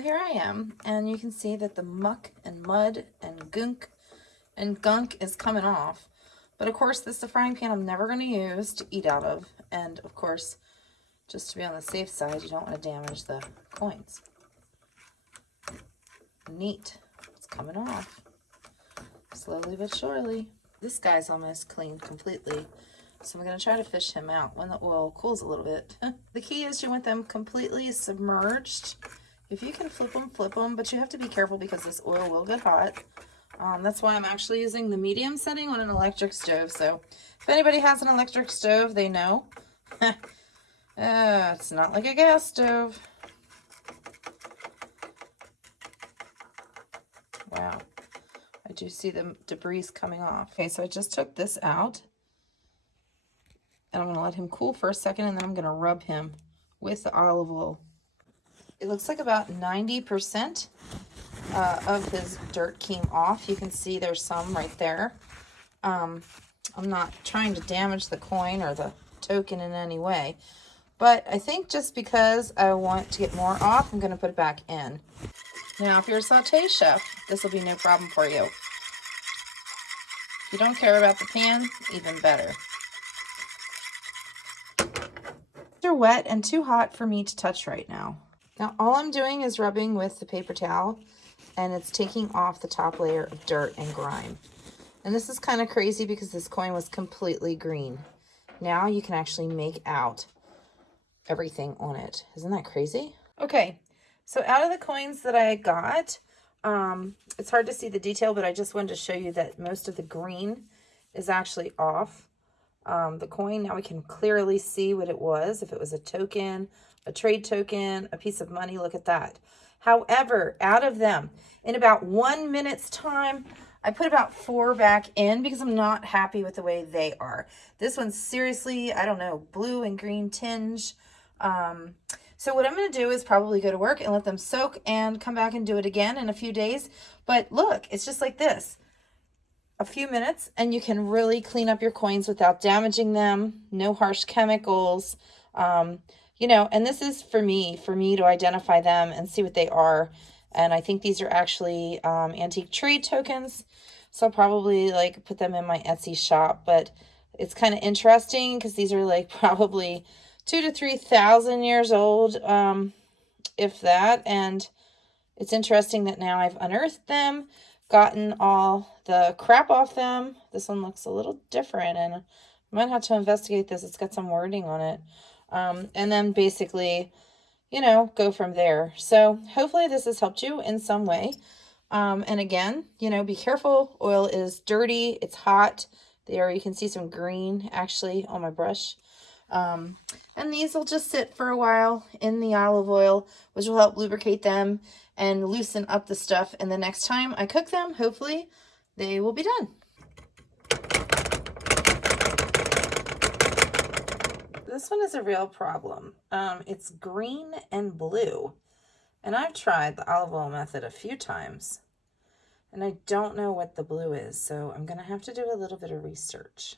Here I am, and you can see that the muck and mud and gunk is coming off. But of course, this is a frying pan I'm never going to use to eat out of. And of course, just to be on the safe side, you don't want to damage the coins. Neat. It's coming off. Slowly but surely. This guy's almost cleaned completely. So I'm going to try to fish him out when the oil cools a little bit. The key is you want them completely submerged. If you can flip them, but you have to be careful because this oil will get hot. That's why I'm actually using the medium setting on an electric stove. So if anybody has an electric stove, they know. It's not like a gas stove. Wow. I do see the debris coming off. Okay, so I just took this out. And I'm going to let him cool for a second, and then I'm going to rub him with the olive oil. It looks like about 90% of his dirt came off. You can see there's some right there. I'm not trying to damage the coin or the token in any way. But I think just because I want to get more off, I'm going to put it back in. Now, if you're a sauté chef, this will be no problem for you. If you don't care about the pan, even better. They're wet and too hot for me to touch right now. Now, all I'm doing is rubbing with the paper towel, and it's taking off the top layer of dirt and grime. And this is kind of crazy because this coin was completely green. Now you can actually make out everything on it. Isn't that crazy? Okay, so out of the coins that I got, it's hard to see the detail, but I just wanted to show you that most of the green is actually off. The coin, now we can clearly see what it was. If it was a token, a trade token, a piece of money, look at that. However, out of them, in about 1 minute's time, I put about 4 back in because I'm not happy with the way they are. This one's seriously, I don't know, blue and green tinge. So what I'm going to do is probably go to work and let them soak and come back and do it again in a few days. But look, it's just like this. A few minutes and you can really clean up your coins without damaging them. No harsh chemicals. You know, and this is for me to identify them and see what they are. And I think these are actually antique trade tokens. So I'll probably like put them in my Etsy shop. But it's kind of interesting because these are like probably 2,000 to 3,000 years old, if that. And it's interesting that now I've unearthed them, gotten all the crap off them. This one looks a little different, and I might have to investigate this. It's got some wording on it. And then basically, you know, go from there. So hopefully this has helped you in some way. And again, you know, be careful. Oil is dirty. It's hot. There you can see some green actually on my brush. And these will just sit for a while in the olive oil, which will help lubricate them and loosen up the stuff. And the next time I cook them, hopefully they will be done. This one is a real problem. It's green and blue. And I've tried the olive oil method a few times. And I don't know what the blue is, so I'm going to have to do a little bit of research.